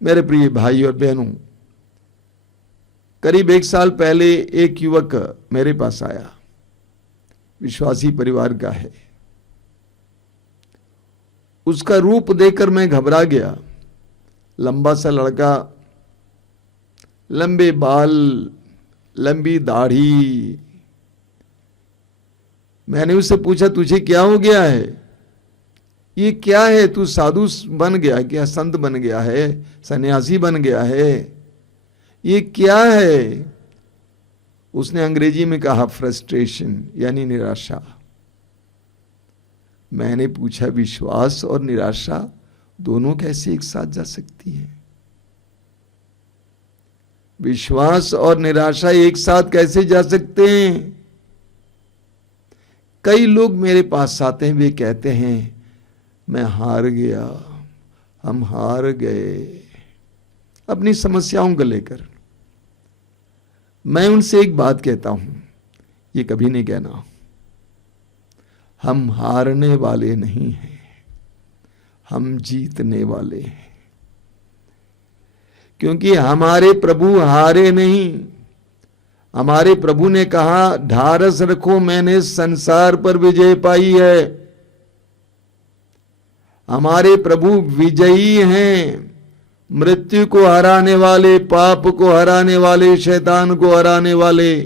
मेरे प्रिय भाई और बहनों, करीब 1 साल पहले एक युवक मेरे पास आया, विश्वासी परिवार का है। उसका रूप देखकर मैं घबरा गया। लंबा सा लड़का, लंबे बाल, लंबी दाढ़ी। मैंने उससे पूछा, तुझे क्या हो गया है? ये क्या है? तू साधु बन गया क्या? संत बन गया है? सन्यासी बन गया है? ये क्या है? उसने अंग्रेजी में कहा फ्रस्ट्रेशन, यानी निराशा। मैंने पूछा, विश्वास और निराशा दोनों कैसे एक साथ जा सकती हैं? विश्वास और निराशा एक साथ कैसे जा सकते हैं? कई लोग मेरे पास आते हैं, वे कहते हैं मैं हार गया, हम हार गए, अपनी समस्याओं को लेकर। मैं उनसे एक बात कहता हूं, ये कभी नहीं कहना हम हारने वाले नहीं हैं, हम जीतने वाले हैं। क्योंकि हमारे प्रभु हारे नहीं। हमारे प्रभु ने कहा, ढारस रखो, मैंने संसार पर विजय पाई है। हमारे प्रभु विजयी हैं, मृत्यु को हराने वाले, पाप को हराने वाले, शैतान को हराने वाले।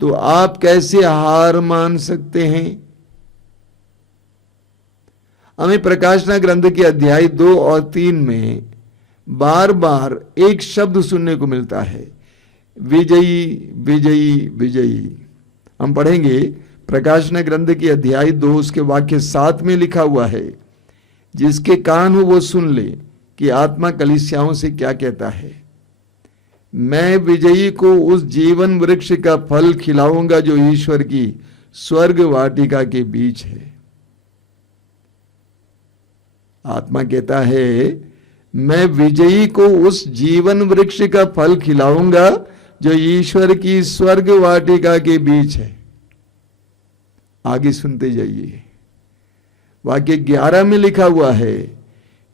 तो आप कैसे हार मान सकते हैं? हमें प्रकाशना ग्रंथ के अध्याय 2 और 3 में बार बार एक शब्द सुनने को मिलता है, विजयी विजयी विजयी। हम पढ़ेंगे प्रकाशना ग्रंथ के अध्याय 2 उसके वाक्य 7 में लिखा हुआ है, जिसके कान हो वो सुन ले कि आत्मा कलीसियाओं से क्या कहता है। मैं विजयी को उस जीवन वृक्ष का फल खिलाऊंगा जो ईश्वर की स्वर्ग वाटिका के बीच है। आत्मा कहता है, मैं विजयी को उस जीवन वृक्ष का फल खिलाऊंगा जो ईश्वर की स्वर्ग वाटिका के बीच है। आगे सुनते जाइए, वाक्य 11 में लिखा हुआ है,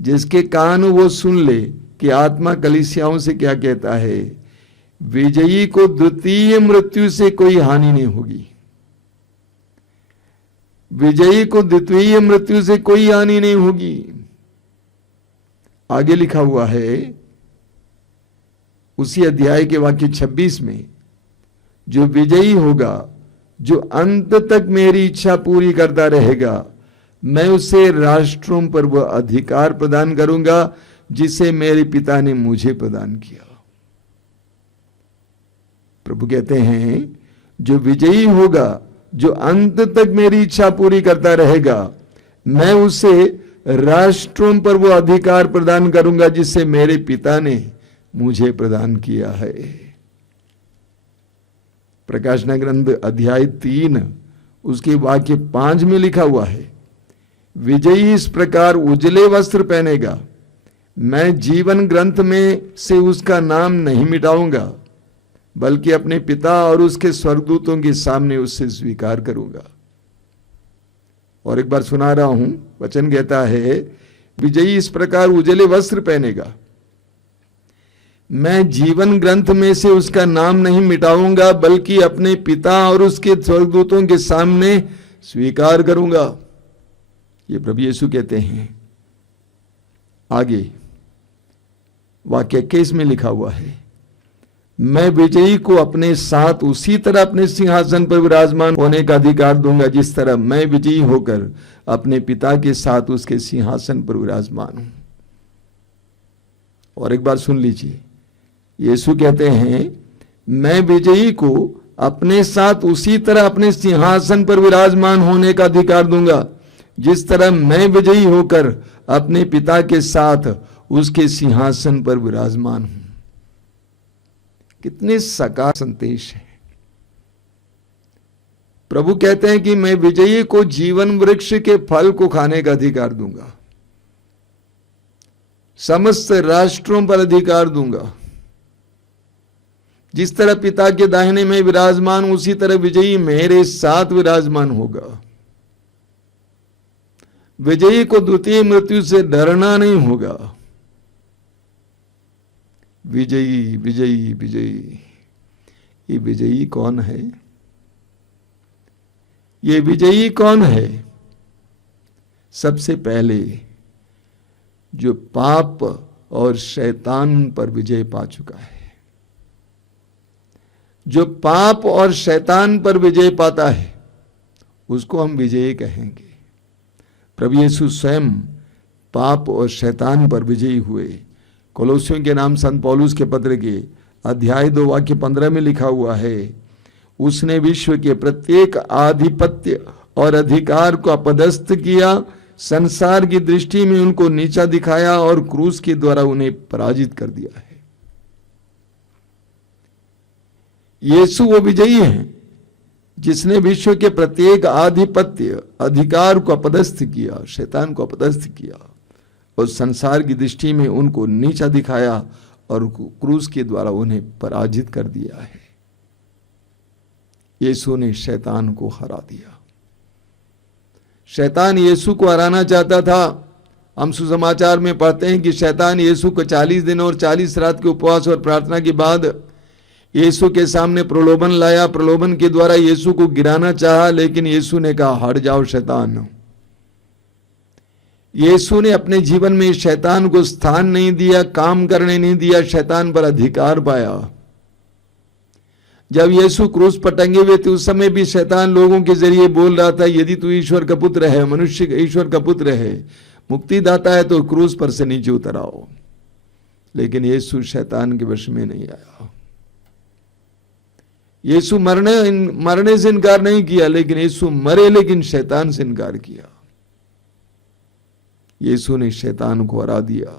जिसके कान वो सुन ले कि आत्मा कलीसियाओं से क्या कहता है। विजयी को द्वितीय मृत्यु से कोई हानि नहीं होगी। विजयी को द्वितीय मृत्यु से कोई हानि नहीं होगी। आगे लिखा हुआ है उसी अध्याय के वाक्य 26 में, जो विजयी होगा, जो अंत तक मेरी इच्छा पूरी करता रहेगा, मैं उसे राष्ट्रों पर वह अधिकार प्रदान करूंगा जिसे मेरे पिता ने मुझे प्रदान किया। प्रभु कहते हैं, जो विजयी होगा, जो अंत तक मेरी इच्छा पूरी करता रहेगा, मैं उसे राष्ट्रों पर वो अधिकार प्रदान करूंगा जिसे मेरे पिता ने मुझे प्रदान किया है। प्रकाशना ग्रंथ अध्याय 3 उसके वाक्य 5 में लिखा हुआ है, विजयी इस प्रकार उजले वस्त्र पहनेगा, मैं जीवन ग्रंथ में से उसका नाम नहीं मिटाऊंगा, बल्कि अपने पिता और उसके स्वर्गदूतों के सामने उससे स्वीकार करूंगा। और एक बार सुना रहा हूं, वचन कहता है, विजयी इस प्रकार उजले वस्त्र पहनेगा, मैं जीवन ग्रंथ में से उसका नाम नहीं मिटाऊंगा, बल्कि अपने पिता और उसके स्वर्गदूतों के सामने स्वीकार करूंगा। ये प्रभु यीशु कहते हैं। आगे वाक्य 21 में लिखा हुआ है, मैं विजयी को अपने साथ उसी तरह अपने सिंहासन पर विराजमान होने का अधिकार दूंगा जिस तरह मैं विजयी होकर अपने पिता के साथ उसके सिंहासन पर विराजमान हूं। और एक बार सुन लीजिए, यीशु कहते हैं, मैं विजयी को अपने साथ उसी तरह अपने सिंहासन पर विराजमान होने का अधिकार दूंगा जिस तरह मैं विजयी होकर अपने पिता के साथ उसके सिंहासन पर विराजमान हूं। कितने सकार संदेश है। प्रभु कहते हैं कि मैं विजयी को जीवन वृक्ष के फल को खाने का अधिकार दूंगा, समस्त राष्ट्रों पर अधिकार दूंगा। जिस तरह पिता के दाहिने में विराजमान उसी तरह विजयी मेरे साथ विराजमान होगा। विजयी को द्वितीय मृत्यु से डरना नहीं होगा। विजयी विजयी विजयी। ये विजयी कौन है? ये विजयी कौन है? सबसे पहले जो पाप और शैतान पर विजय पा चुका है। जो पाप और शैतान पर विजय पाता है उसको हम विजयी कहेंगे। प्रभु यीशु स्वयं पाप और शैतान पर विजयी हुए। कोलोसियों के नाम संत पौलुस के पत्र के अध्याय 2 वाक्य 15 में लिखा हुआ है, उसने विश्व के प्रत्येक आधिपत्य और अधिकार को अपदस्थ किया, संसार की दृष्टि में उनको नीचा दिखाया और क्रूस के द्वारा उन्हें पराजित कर दिया है। यीशु वो विजयी है जिसने विश्व के प्रत्येक आधिपत्य अधिकार को अपदस्थ किया, शैतान को अपदस्थ किया और संसार की दृष्टि में उनको नीचा दिखाया और क्रूस के द्वारा उन्हें पराजित कर दिया है। यीशु ने शैतान को हरा दिया। शैतान यीशु को हराना चाहता था। हम सुसमाचार में पढ़ते हैं कि शैतान यीशु को 40 दिन और 40 रात के उपवास और प्रार्थना के बाद यीशु के सामने प्रलोभन लाया। प्रलोभन के द्वारा यीशु को गिराना चाहा, लेकिन यीशु ने कहा, हट जाओ शैतान। यीशु ने अपने जीवन में शैतान को स्थान नहीं दिया, काम करने नहीं दिया, शैतान पर अधिकार पाया। जब यीशु क्रूस पर टंगे हुए थे उस समय भी शैतान लोगों के जरिए बोल रहा था, यदि तू ईश्वर का पुत्र है, मनुष्य ईश्वर का पुत्र है, मुक्तिदाता है, तो क्रूस पर से नीचे उतर आओ। लेकिन यीशु शैतान के वश में नहीं आया। यीशु मरने से इनकार नहीं किया, लेकिन यीशु मरे लेकिन शैतान से इनकार किया। यीशु ने शैतान को हरा दिया।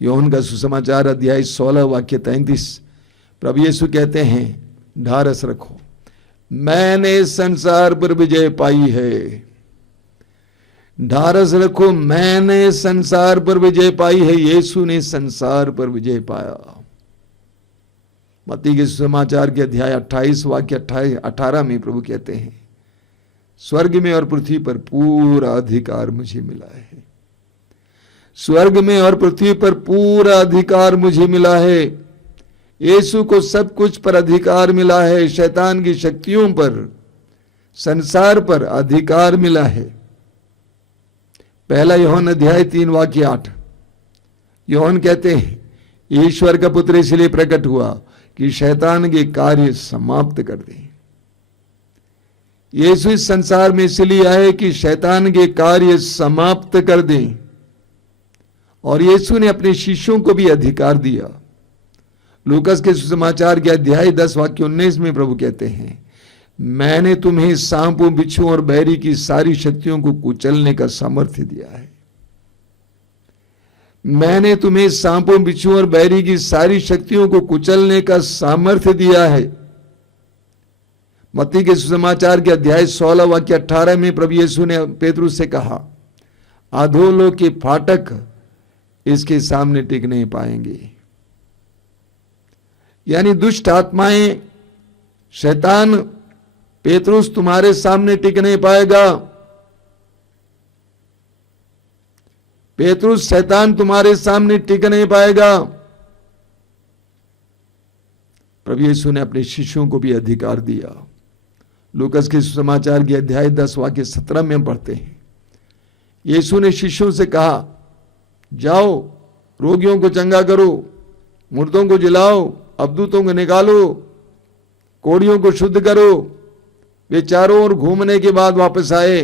यूहन्ना का सुसमाचार अध्याय 16 वाक्य 33, प्रभु यीशु कहते हैं, ढारस रखो, मैंने संसार पर विजय पाई है। ढारस रखो, मैंने संसार पर विजय पाई है। यीशु ने संसार पर विजय पाया। मत्ती के सुसमाचार के अध्याय 28 वाक्य 18 में प्रभु कहते हैं, स्वर्ग में और पृथ्वी पर पूरा अधिकार मुझे मिला है। स्वर्ग में और पृथ्वी पर पूरा अधिकार मुझे मिला है। यीशु को सब कुछ पर अधिकार मिला है। शैतान की शक्तियों पर, संसार पर अधिकार मिला है। पहला यूहन्ना अध्याय 3 वाक्य 8, यूहन्ना कहते हैं, ईश्वर का पुत्र इसलिए प्रकट हुआ कि शैतान के कार्य समाप्त कर दे। यीशु इस संसार में इसलिए आए कि शैतान के कार्य समाप्त कर दें। और यीशु ने अपने शिष्यों को भी अधिकार दिया। लूकास के सुसमाचार के अध्याय 10 वाक्य 19 में प्रभु कहते हैं, मैंने तुम्हें सांपों, बिच्छुओं और बैरी की सारी शक्तियों को कुचलने का सामर्थ्य दिया है। मैंने तुम्हें सांपों, बिच्छुओं और बैरी की सारी शक्तियों को कुचलने का सामर्थ्य दिया है। मत्ती के सुसमाचार के अध्याय 16 वाक्य 18 में प्रभु यीशु ने पेतरुस से कहा, अधोलोक के फाटक इसके सामने टिक नहीं पाएंगे। यानी दुष्ट आत्माएं, शैतान, पेतरुस तुम्हारे सामने टिक नहीं पाएगा। पेतरुस, शैतान तुम्हारे सामने टिक नहीं पाएगा। प्रभु यीशु ने अपने शिष्यों को भी अधिकार दिया। लूकास के सुसमाचार के अध्याय 10 वाक्य 17 में पढ़ते हैं, यीशु ने शिष्यों से कहा, जाओ, रोगियों को चंगा करो, मुर्दों को जिलाओ, अबदूतों को निकालो, कोढ़ियों को शुद्ध करो। वे चारों ओर घूमने के बाद वापस आए,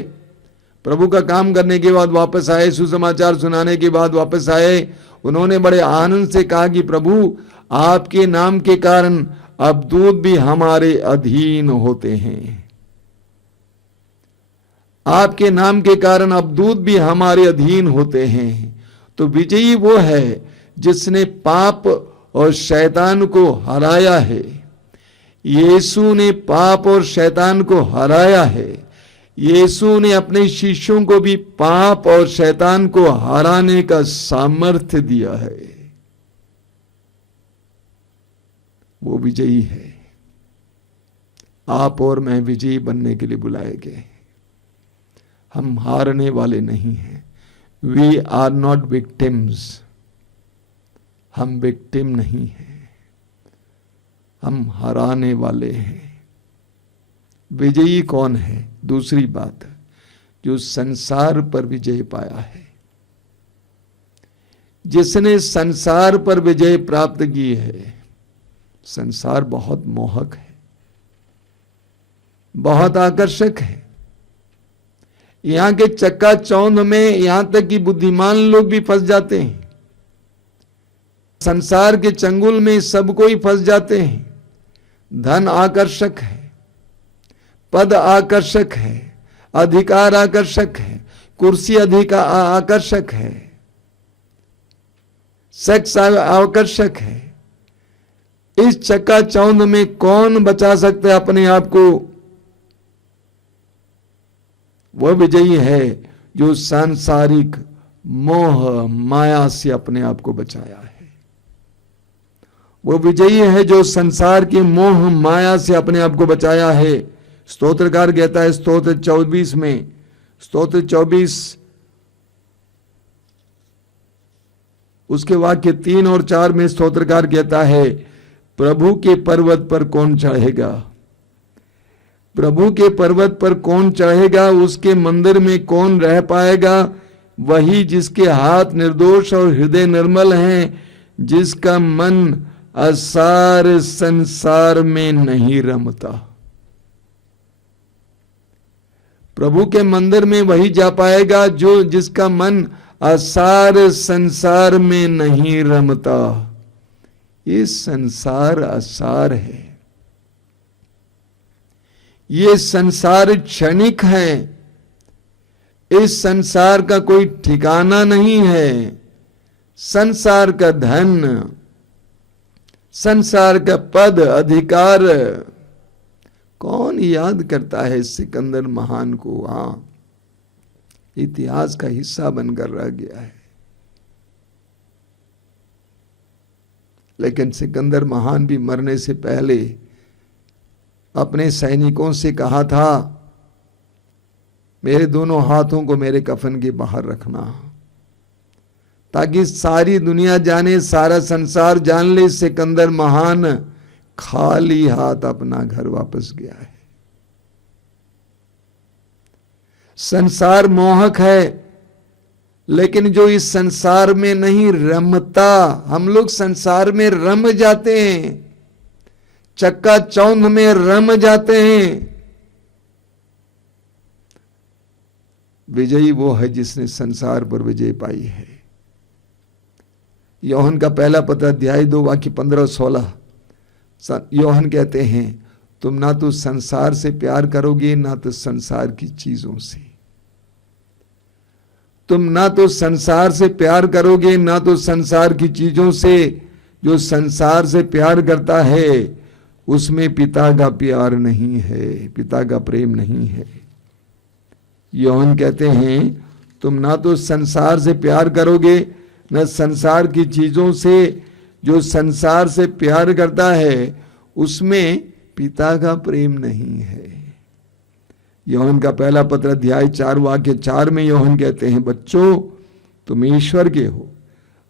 प्रभु का काम करने के बाद वापस आए, सुसमाचार सुनाने के बाद वापस आए। उन्होंने बड़े आनंद से कहा कि प्रभु, आपके नाम के कारण अबदूत भी हमारे अधीन होते हैं। आपके नाम के कारण अबदूत भी हमारे अधीन होते हैं। तो विजयी वो है जिसने पाप और शैतान को हराया है। यीशु ने पाप और शैतान को हराया है। यीशु ने अपने शिष्यों को भी पाप और शैतान को हराने का सामर्थ्य दिया है। वो विजयी है। आप और मैं विजयी बनने के लिए बुलाए गए। हम हारने वाले नहीं हैं। We are not victims. हम विक्टिम नहीं हैं, हम हराने वाले हैं। विजयी कौन है? दूसरी बात, जो संसार पर विजय पाया है। जिसने संसार पर विजय प्राप्त की है। संसार बहुत मोहक है, बहुत आकर्षक है। यहां के चक्का चौंध में यहां तक कि बुद्धिमान लोग भी फंस जाते हैं। संसार के चंगुल में सबको ही फंस जाते हैं। धन आकर्षक है, पद आकर्षक है, अधिकार आकर्षक है, कुर्सी अधिकार आकर्षक है, सेक्स आकर्षक है। इस चक्का चौंध में कौन बचा सकता है अपने आप को? वह विजयी है जो सांसारिक मोह माया से अपने आप को बचाया है। वो विजयी है जो संसार के मोह माया से अपने आप को बचाया है। स्तोत्रकार कहता है स्तोत्र 24 में, स्तोत्र 24 उसके वाक्य 3 और 4 में स्तोत्रकार कहता है, प्रभु के पर्वत पर कौन चढ़ेगा? प्रभु के पर्वत पर कौन चढ़ेगा? उसके मंदिर में कौन रह पाएगा? वही जिसके हाथ निर्दोष और हृदय निर्मल हैं, जिसका मन असार संसार में नहीं रमता। प्रभु के मंदिर में वही जा पाएगा जो जिसका मन असार संसार में नहीं रमता। ये संसार असार है, ये संसार क्षणिक है, इस संसार का कोई ठिकाना नहीं है। संसार का धन, संसार का पद, अधिकार, कौन याद करता है सिकंदर महान को? हाँ, इतिहास का हिस्सा बनकर रह गया है। लेकिन सिकंदर महान भी मरने से पहले अपने सैनिकों से कहा था, मेरे दोनों हाथों को मेरे कफन के बाहर रखना, ताकि सारी दुनिया जाने, सारा संसार जान ले सिकंदर महान खाली हाथ अपना घर वापस गया है। संसार मोहक है, लेकिन जो इस संसार में नहीं रमता, हम लोग संसार में रम जाते हैं, चक्का चौंध में रम जाते हैं। विजयी वो है जिसने संसार पर विजय पाई है। यूहन्ना का पहला पत्र अध्याय 2 वाक्य 15 और 16, यूहन्ना कहते हैं, तुम ना तो संसार से प्यार करोगे ना तो संसार की चीजों से। तुम ना तो संसार से प्यार करोगे ना तो संसार की चीजों से। जो संसार से प्यार करता है उसमें पिता का प्यार नहीं है, पिता का प्रेम नहीं है। यूहन्ना कहते हैं, तुम ना तो संसार से प्यार करोगे न संसार की चीजों से। जो संसार से प्यार करता है उसमें पिता का प्रेम नहीं है। यूहन्ना का पहला पत्र अध्याय 4 वाक्य 4 में यूहन्ना कहते हैं, बच्चों तुम ईश्वर के हो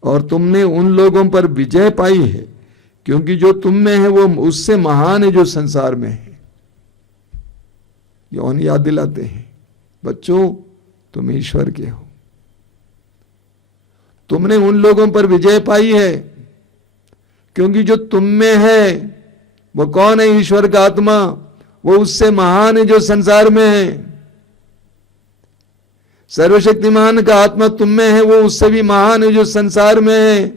और तुमने उन लोगों पर विजय पाई है, क्योंकि जो तुम में है वो उससे महान है जो संसार में है। यूहन्ना याद दिलाते हैं, बच्चों तुम ईश्वर के हो, तुमने उन लोगों पर विजय पाई है, क्योंकि जो तुम में है वो कौन है? ईश्वर का आत्मा, वो उससे महान है जो संसार में है। सर्वशक्तिमान का आत्मा तुम में है, वो उससे भी महान है जो संसार में है।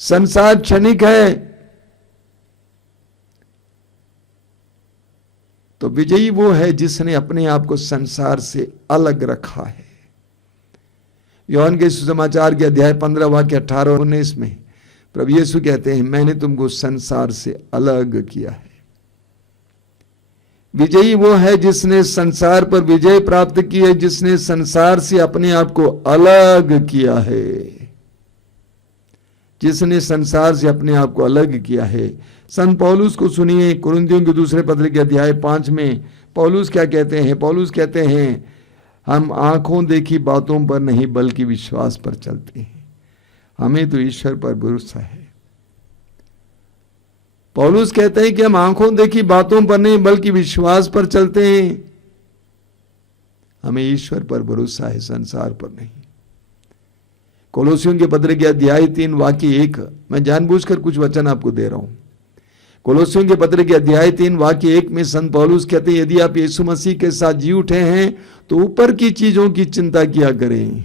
संसार क्षणिक है, तो विजयी वो है जिसने अपने आप को संसार से अलग रखा है। यूहन्ना के सुसमाचार के अध्याय 15 वाक्य 18 और 19 में प्रभु यीशु कहते हैं, मैंने तुमको संसार से अलग किया है। विजयी वो है जिसने संसार पर विजय प्राप्त की है, जिसने संसार से अपने आप को अलग किया है, जिसने संसार से अपने आप को अलग किया है। संत पौलुस को सुनिए, कुरिन्थियों के दूसरे पत्र के अध्याय 5 में पौलुस क्या कहते हैं? पौलुस कहते हैं, हम आंखों देखी बातों पर नहीं बल्कि विश्वास पर चलते हैं। हमें तो ईश्वर पर भरोसा है। पौलुस कहते हैं कि हम आंखों देखी बातों पर नहीं बल्कि विश्वास पर चलते हैं। हमें ईश्वर पर भरोसा है, संसार पर नहीं। कोलोसियों के पत्र के अध्याय 3 वाक्य 1, मैं जानबूझकर कुछ वचन आपको दे रहा हूं। कोलोसियों के पत्र के अध्याय 3 वाक्य 1 में संत पौलुस कहते हैं, यदि आप यीशु मसीह के साथ जी उठे हैं तो ऊपर की चीजों की चिंता किया करें,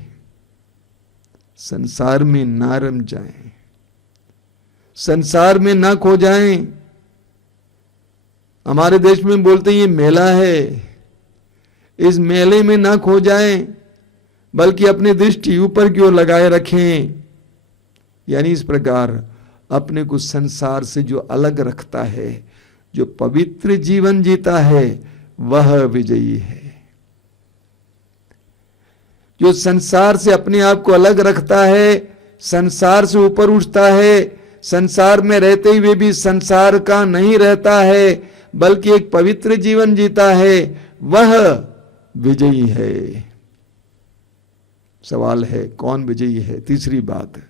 संसार में ना रम जाएं, संसार में ना खो जाएं। हमारे देश में बोलते हैं ये मेला है, इस मेले में ना खो जाएं, बल्कि अपनी दृष्टि ऊपर की ओर लगाए रखें। यानी इस प्रकार अपने को संसार से जो अलग रखता है, जो पवित्र जीवन जीता है, वह विजयी है। जो संसार से अपने आप को अलग रखता है, संसार से ऊपर उठता है, संसार में रहते हुए भी संसार का नहीं रहता है बल्कि एक पवित्र जीवन जीता है, वह विजयी है। सवाल है कौन विजयी है? तीसरी बात,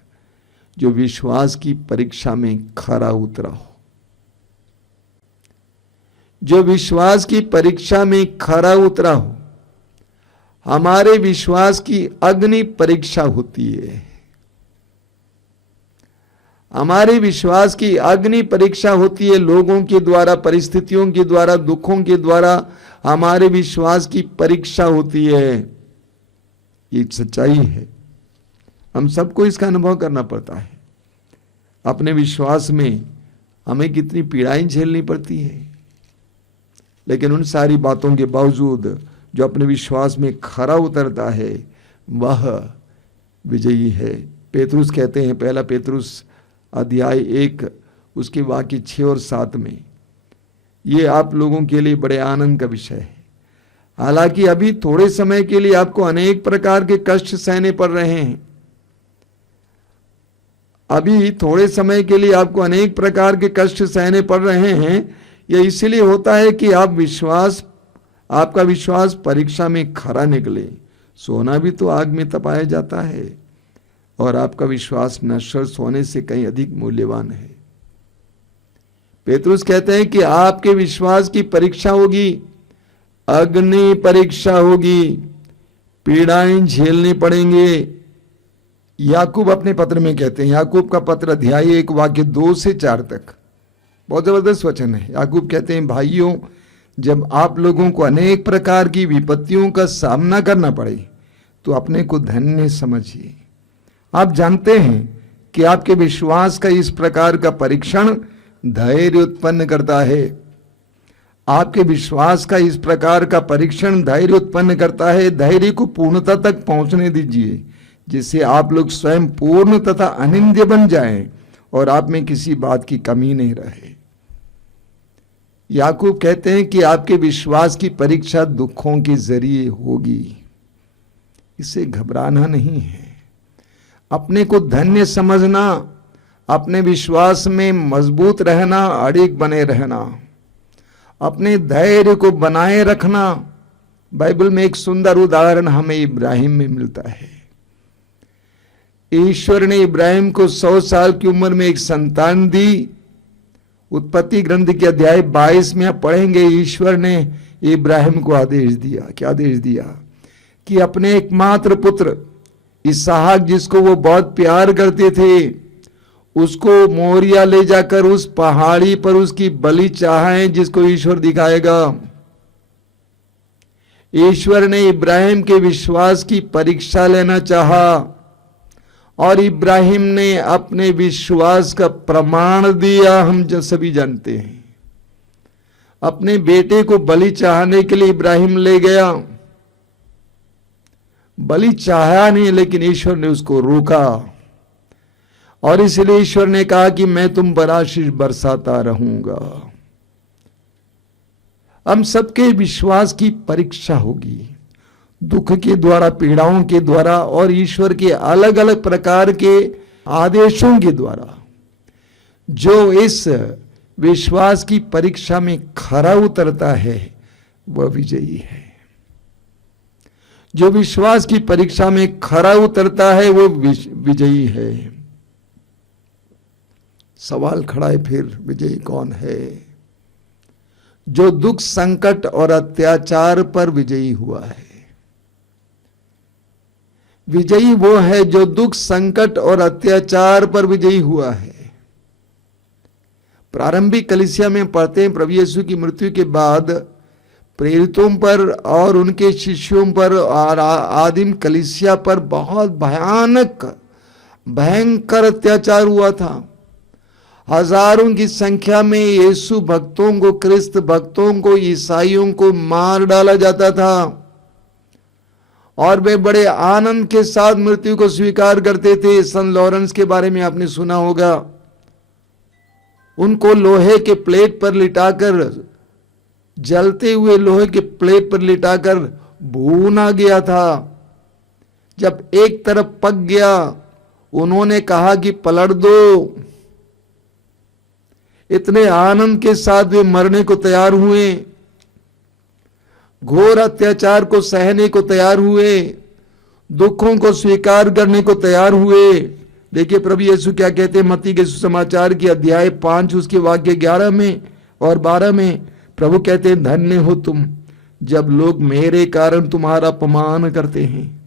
जो विश्वास की परीक्षा में खरा उतरा हो। जो विश्वास की परीक्षा में खरा उतरा हो। हमारे विश्वास की अग्नि परीक्षा होती है। हमारे विश्वास की अग्नि परीक्षा होती है, लोगों के द्वारा, परिस्थितियों के द्वारा, दुखों के द्वारा हमारे विश्वास की परीक्षा होती है। ये सच्चाई है, हम सबको इसका अनुभव करना पड़ता है। अपने विश्वास में हमें कितनी पीड़ाएं झेलनी पड़ती है, लेकिन उन सारी बातों के बावजूद जो अपने विश्वास में खरा उतरता है वह विजयी है। पेतरुस कहते हैं, पहला पेतरुस अध्याय 1 उसके वाक्य 6 और 7 में, ये आप लोगों के लिए बड़े आनंद का विषय है। हालांकि अभी थोड़े समय के लिए आपको अनेक प्रकार के कष्ट सहने पड़ रहे हैं। अभी थोड़े समय के लिए आपको अनेक प्रकार के कष्ट सहने पड़ रहे हैं। यह इसलिए होता है कि आपका विश्वास परीक्षा में खरा निकले। सोना भी तो आग में तपाया जाता है और आपका विश्वास नश्वर सोने से कहीं अधिक मूल्यवान है। पेतरुस कहते हैं कि आपके विश्वास की परीक्षा होगी, अग्नि परीक्षा होगी, पीड़ाएं झेलनी पड़ेंगे। याकूब अपने पत्र में कहते हैं, याकूब का पत्र अध्याय 1 वाक्य 2 से 4 तक, बहुत जबरदस्त वचन है। याकूब कहते हैं, भाइयों, जब आप लोगों को अनेक प्रकार की विपत्तियों का सामना करना पड़े तो अपने को धन्य समझिए। आप जानते हैं कि आपके विश्वास का इस प्रकार का परीक्षण धैर्य उत्पन्न करता है। आपके विश्वास का इस प्रकार का परीक्षण धैर्य उत्पन्न करता है। धैर्य को पूर्णता तक पहुंचने दीजिए, जिससे आप लोग स्वयं पूर्ण तथा अनिंद्य बन जाएं और आप में किसी बात की कमी नहीं रहे। याकूब कहते हैं कि आपके विश्वास की परीक्षा दुखों के जरिए होगी, इससे घबराना नहीं है। अपने को धन्य समझना, अपने विश्वास में मजबूत रहना, अड़िग बने रहना, अपने धैर्य को बनाए रखना। बाइबल में एक सुंदर उदाहरण हमें इब्राहिम में मिलता है। ईश्वर ने इब्राहिम को 100 साल की उम्र में एक संतान दी। उत्पत्ति ग्रंथ के अध्याय 22 में आप पढ़ेंगे, ईश्वर ने इब्राहिम को आदेश दिया। क्या आदेश दिया? कि अपने एकमात्र पुत्र इसहाक, जिसको वो बहुत प्यार करते थे, उसको मोरिया ले जाकर उस पहाड़ी पर उसकी बलि चढ़ाएं, जिसको ईश्वर दिखाएगा। ईश्वर ने इब्राहिम के विश्वास की परीक्षा लेना चाहा और इब्राहिम ने अपने विश्वास का प्रमाण दिया। हम जो सभी जानते हैं, अपने बेटे को बलि चढ़ाने के लिए इब्राहिम ले गया। बलि चाहा नहीं, लेकिन ईश्वर ने उसको रोका और इसलिए ईश्वर ने कहा कि मैं तुम पर आशीष बरसाता रहूंगा। हम सबके विश्वास की परीक्षा होगी, दुख के द्वारा, पीड़ाओं के द्वारा और ईश्वर के अलग अलग प्रकार के आदेशों के द्वारा। जो इस विश्वास की परीक्षा में खरा उतरता है वह विजयी है। जो विश्वास की परीक्षा में खरा उतरता है वो विजयी है। सवाल खड़ा है फिर, विजयी कौन है? जो दुख संकट और अत्याचार पर विजयी हुआ है। विजयी वो है जो दुख संकट और अत्याचार पर विजयी हुआ है। प्रारंभिक कलीसिया में पढ़ते हैं, प्रभु यीशु की मृत्यु के बाद प्रेरितों पर और उनके शिष्यों पर और आदिम कलीसिया पर बहुत भयंकर अत्याचार हुआ था। हजारों की संख्या में यीशु भक्तों को, क्रिस्त भक्तों को, ईसाइयों को मार डाला जाता था और वे बड़े आनंद के साथ मृत्यु को स्वीकार करते थे। सन लॉरेंस के बारे में आपने सुना होगा। उनको लोहे के प्लेट पर लिटाकर, जलते हुए लोहे के प्लेट पर लिटाकर भूना गया था। जब एक तरफ पक गया, उन्होंने कहा कि पलट दो। इतने आनंद के साथ वे मरने को तैयार हुए, घोर अत्याचार को सहने को तैयार हुए, दुखों को स्वीकार करने को तैयार हुए। देखिए प्रभु यीशु क्या कहते हैं मत्ती के सुसमाचार की अध्याय 5 उसके वाक्य 11 में और 12 में। प्रभु कहते हैं, धन्य हो तुम जब लोग मेरे कारण तुम्हारा अपमान करते हैं।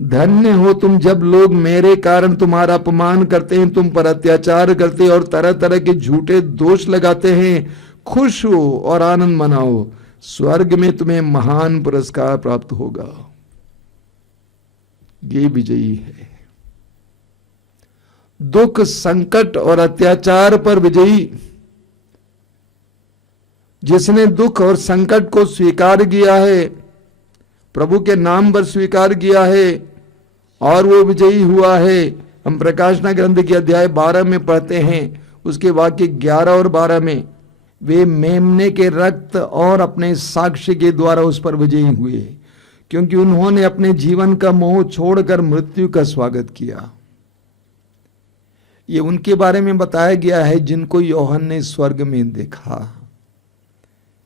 धन्य हो तुम जब लोग मेरे कारण तुम्हारा अपमान करते हैं, तुम पर अत्याचार करते हैं और तरह तरह के झूठे दोष लगाते हैं। खुश हो और आनंद मनाओ, स्वर्ग में तुम्हें महान पुरस्कार प्राप्त होगा। ये विजयी है, दुख संकट और अत्याचार पर विजयी। जिसने दुख और संकट को स्वीकार किया है, प्रभु के नाम पर स्वीकार किया है और वो विजयी हुआ है। हम प्रकाशना ग्रंथ के अध्याय 12 में पढ़ते हैं, उसके वाक्य 11 और 12 में, वे मेमने के रक्त और अपने साक्ष्य के द्वारा उस पर विजयी हुए, क्योंकि उन्होंने अपने जीवन का मोह छोड़कर मृत्यु का स्वागत किया। ये उनके बारे में बताया गया है जिनको यूहन्ना ने स्वर्ग में देखा।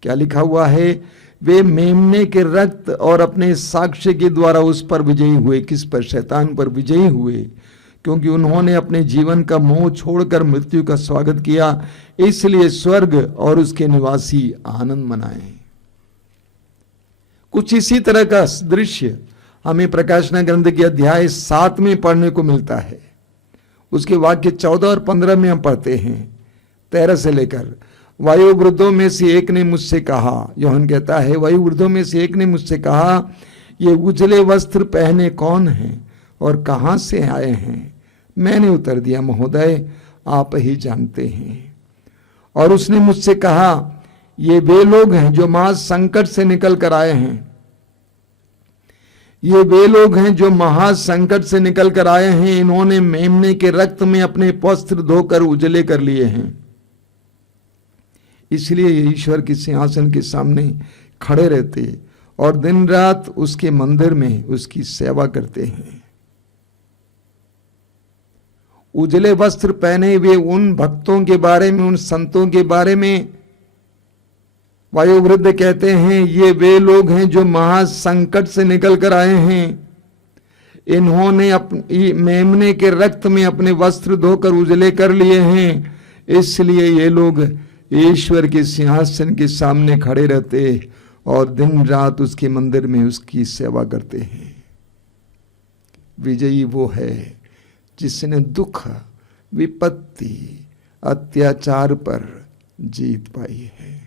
क्या लिखा हुआ है? वे मेमने के रक्त और अपने साक्ष्य के द्वारा उस पर विजयी हुए। किस पर? शैतान पर विजयी हुए, क्योंकि उन्होंने अपने जीवन का मोह छोड़कर मृत्यु का स्वागत किया। इसलिए स्वर्ग और उसके निवासी आनंद मनाएं। कुछ इसी तरह का दृश्य हमें प्रकाशना ग्रंथ के अध्याय 7 में पढ़ने को मिलता है। उसके वाक्य 14 और 15 में हम पढ़ते हैं, 13 से लेकर। वयोवृद्धों में से एक ने मुझसे कहा, यूहन्ना कहता है, वयोवृद्धों में से एक ने मुझसे कहा, ये उजले वस्त्र पहने कौन हैं और कहां से आए हैं? मैंने उत्तर दिया, महोदय आप ही जानते हैं। और उसने मुझसे कहा, ये वे लोग हैं जो महा संकट से निकल कर आए हैं। ये वे लोग हैं जो महा संकट से निकल कर आए हैं। इन्होंने मेमने के रक्त में अपने वस्त्र धोकर उजले कर लिए हैं। इसलिए ये ईश्वर के सिंहासन के सामने खड़े रहते और दिन रात उसके मंदिर में उसकी सेवा करते हैं। उजले वस्त्र पहने हुए उन भक्तों के बारे में, उन संतों के बारे में वयोवृद्ध कहते हैं, ये वे लोग हैं जो महासंकट से निकल कर आए हैं। इन्होंने अपनी मेमने के रक्त में अपने वस्त्र धोकर उजले कर लिए हैं। इसलिए ये लोग ईश्वर के सिंहासन के सामने खड़े रहते और दिन रात उसके मंदिर में उसकी सेवा करते हैं। विजयी वो है जिसने दुख, विपत्ति, अत्याचार पर जीत पाई है।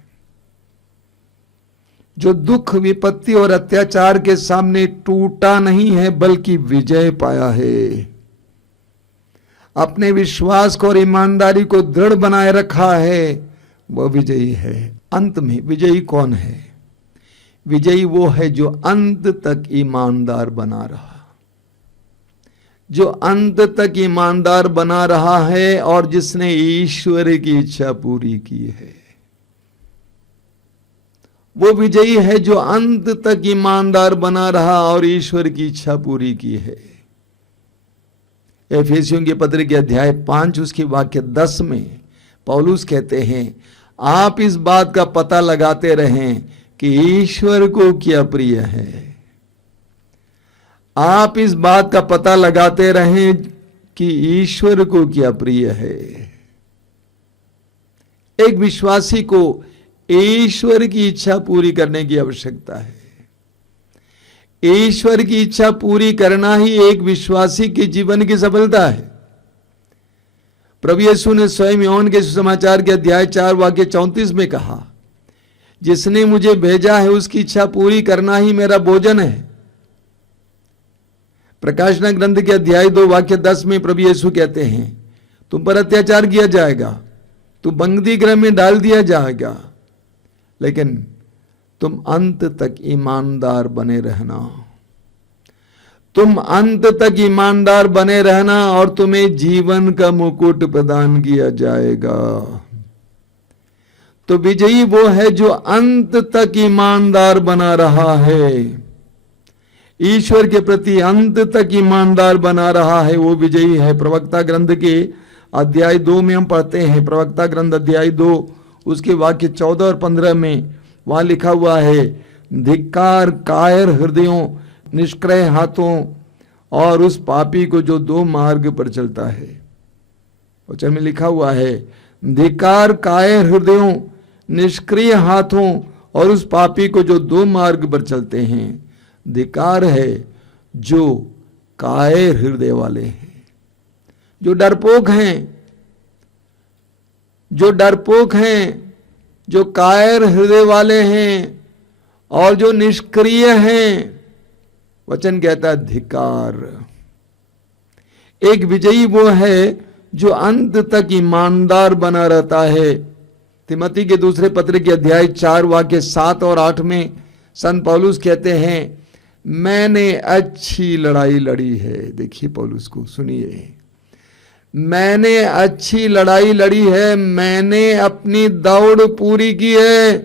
जो दुख, विपत्ति और अत्याचार के सामने टूटा नहीं है बल्कि विजय पाया है, अपने विश्वास को और ईमानदारी को दृढ़ बनाए रखा है, वह विजयी है। अंत में विजयी कौन है? विजयी वो है जो अंत तक ईमानदार बना रहा, जो अंत तक ईमानदार बना रहा है और जिसने ईश्वर की इच्छा पूरी की है। वो विजयी है जो अंत तक ईमानदार बना रहा और ईश्वर की इच्छा पूरी की है। एफेसियों के पत्र के अध्याय 5 उसके वाक्य 10 में पौलुस कहते हैं, आप इस बात का पता लगाते रहें कि ईश्वर को क्या प्रिय है। आप इस बात का पता लगाते रहें कि ईश्वर को क्या प्रिय है। एक विश्वासी को ईश्वर की इच्छा पूरी करने की आवश्यकता है। ईश्वर की इच्छा पूरी करना ही एक विश्वासी के जीवन की सफलता है। प्रभु यीशु ने स्वयं यूहन्ना के सुसमाचार के अध्याय 4 वाक्य 34 में कहा, जिसने मुझे भेजा है उसकी इच्छा पूरी करना ही मेरा भोजन है। प्रकाशना ग्रंथ के अध्याय 2 वाक्य 10 में प्रभु यीशु कहते हैं, तुम पर अत्याचार किया जाएगा, तुम बंदी गृह में डाल दिया जाएगा, लेकिन तुम अंत तक ईमानदार बने रहना। तुम अंत तक ईमानदार बने रहना और तुम्हें जीवन का मुकुट प्रदान किया जाएगा। तो विजयी वो है जो अंत तक ईमानदार बना रहा है, ईश्वर के प्रति अंत तक ईमानदार बना रहा है, वो विजयी है। प्रवक्ता ग्रंथ के अध्याय 2 में हम पढ़ते हैं, प्रवक्ता ग्रंथ अध्याय 2 उसके वाक्य 14 और 15 में वहां लिखा हुआ है, धिक्कार कायर हृदयों, निष्क्रिय हाथों और उस पापी को जो 2 मार्ग पर चलता है। वचन में लिखा हुआ है, धिक्कार कायर हृदयों, निष्क्रिय हाथों और उस पापी को जो 2 मार्ग पर चलते हैं। धिक्कार है जो कायर हृदय वाले हैं, जो डरपोक हैं, जो कायर हृदय वाले हैं और जो निष्क्रिय हैं। वचन कहता है धिक्कार। एक विजयी वो है जो अंत तक ईमानदार बना रहता है। तिमोथी के दूसरे पत्र के अध्याय 4 वाक्य 7 और 8 में संत पौलुस कहते हैं, मैंने अच्छी लड़ाई लड़ी है। देखिए पौलुस को, सुनिए, मैंने अच्छी लड़ाई लड़ी है, मैंने अपनी दौड़ पूरी की है।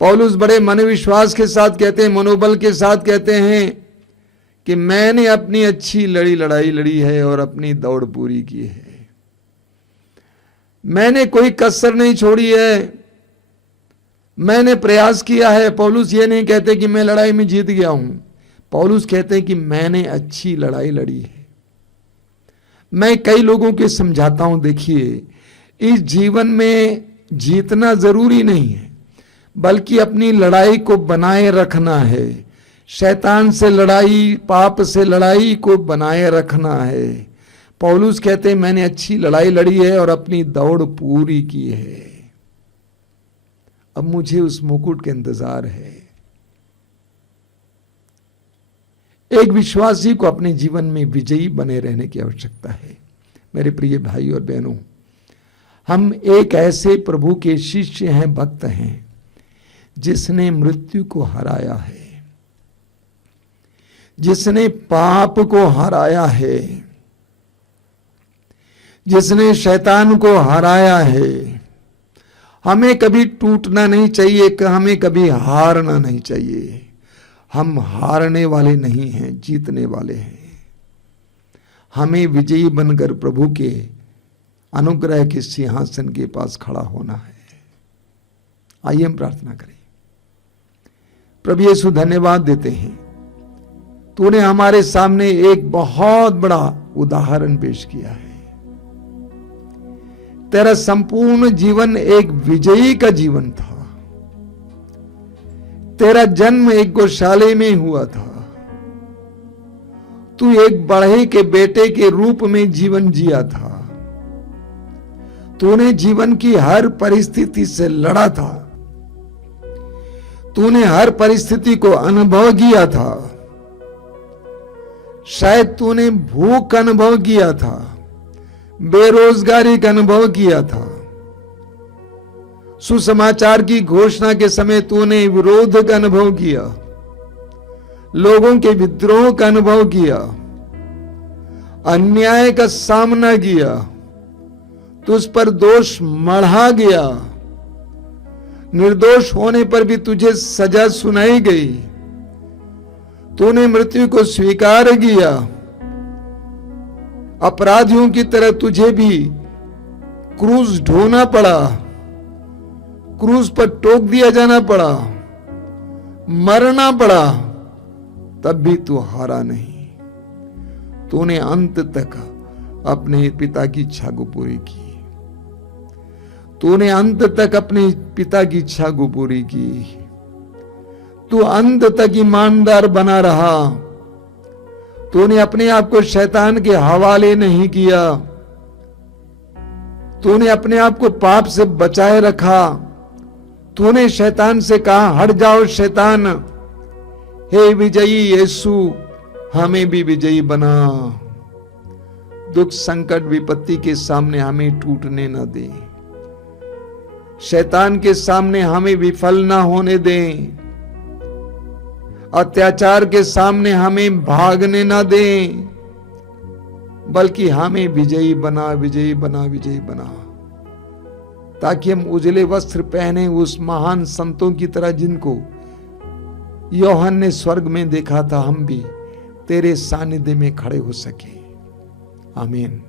पौलुस बड़े मनोविश्वास के साथ कहते हैं, मनोबल के साथ कहते हैं कि मैंने अपनी अच्छी लड़ाई लड़ी है और अपनी दौड़ पूरी की है। मैंने कोई कसर नहीं छोड़ी है, मैंने प्रयास किया है। पौलुस ये नहीं कहते कि मैं लड़ाई में जीत गया हूं, पौलुस कहते हैं कि मैंने अच्छी लड़ाई लड़ी है। मैं कई लोगों के समझाता हूं, देखिए इस जीवन में जीतना जरूरी नहीं है, बल्कि अपनी लड़ाई को बनाए रखना है। शैतान से लड़ाई, पाप से लड़ाई को बनाए रखना है। पौलुस कहते हैं मैंने अच्छी लड़ाई लड़ी है और अपनी दौड़ पूरी की है, अब मुझे उस मुकुट के इंतजार है। एक विश्वासी को अपने जीवन में विजयी बने रहने की आवश्यकता है। मेरे प्रिय भाई और बहनों, हम एक ऐसे प्रभु के शिष्य हैं, भक्त हैं, जिसने मृत्यु को हराया है, जिसने पाप को हराया है, जिसने शैतान को हराया है। हमें कभी टूटना नहीं चाहिए, हमें कभी हारना नहीं चाहिए। हम हारने वाले नहीं हैं, जीतने वाले हैं। हमें विजयी बनकर प्रभु के अनुग्रह के सिंहासन के पास खड़ा होना है। आइए हम प्रार्थना करें। प्रभु यीशु, धन्यवाद देते हैं, तूने हमारे सामने एक बहुत बड़ा उदाहरण पेश किया है। तेरा संपूर्ण जीवन एक विजयी का जीवन था। तेरा जन्म एक गौशाले में हुआ था। तू एक बढ़ई के बेटे के रूप में जीवन जिया था। तूने जीवन की हर परिस्थिति से लड़ा था। तूने हर परिस्थिति को अनुभव किया था। शायद तूने भूख का अनुभव किया था, बेरोजगारी का अनुभव किया था। सुसमाचार की घोषणा के समय तूने विरोध का अनुभव किया, लोगों के विद्रोह का अनुभव किया, अन्याय का सामना किया। तुझ पर दोष मढ़ा गया, निर्दोष होने पर भी तुझे सजा सुनाई गई। तूने मृत्यु को स्वीकार किया। अपराधियों की तरह तुझे भी क्रूस ढोना पड़ा, क्रूस पर टोक दिया जाना पड़ा, मरना पड़ा, तब भी तू हारा नहीं। तूने अंत तक अपने पिता की इच्छा को पूरी की। तूने अंत तक अपने पिता की इच्छा को पूरी की। तू अंत तक ईमानदार बना रहा। तूने अपने आप को शैतान के हवाले नहीं किया। तूने अपने आप को पाप से बचाए रखा। तूने शैतान से कहा, हट जाओ शैतान। हे विजयी यीशु, हमें भी विजयी बना। दुख संकट विपत्ति के सामने हमें टूटने न दे। शैतान के सामने हमें विफल ना होने दें। अत्याचार के सामने हमें भागने ना दें, बल्कि हमें विजयी बना, विजयी बना, विजयी बना, ताकि हम उजले वस्त्र पहने उस महान संतों की तरह जिनको यूहन्ना ने स्वर्ग में देखा था, हम भी तेरे सानिध्य में खड़े हो सके। आमीन।